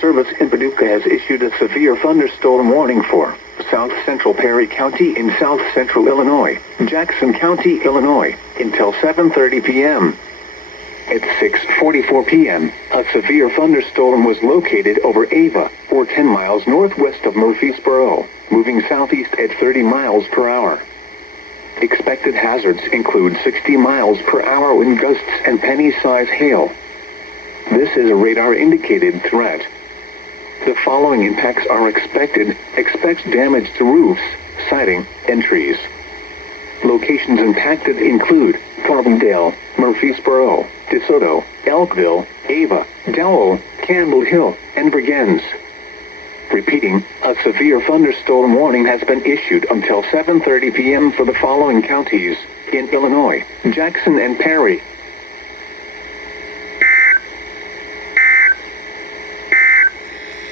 Service in Paducah has issued a severe thunderstorm warning for South Central Perry County in South Central Illinois, Jackson County, Illinois, until 7:30 p.m. At 6:44 p.m., a severe thunderstorm was located over Ava, or 10 miles northwest of Murfreesboro, moving southeast at 30 miles per hour. Expected hazards include 60 miles per hour wind gusts and penny-size hail. This is a radar-indicated threat. The following impacts are expected. Expect damage to roofs, siding, and trees. Locations impacted include Carbondale, Murfreesboro, DeSoto, Elkville, Ava, Dowell, Campbell Hill, and Brigands. Repeating, a severe thunderstorm warning has been issued until 7:30 p.m. for the following counties in Illinois: Jackson and Perry,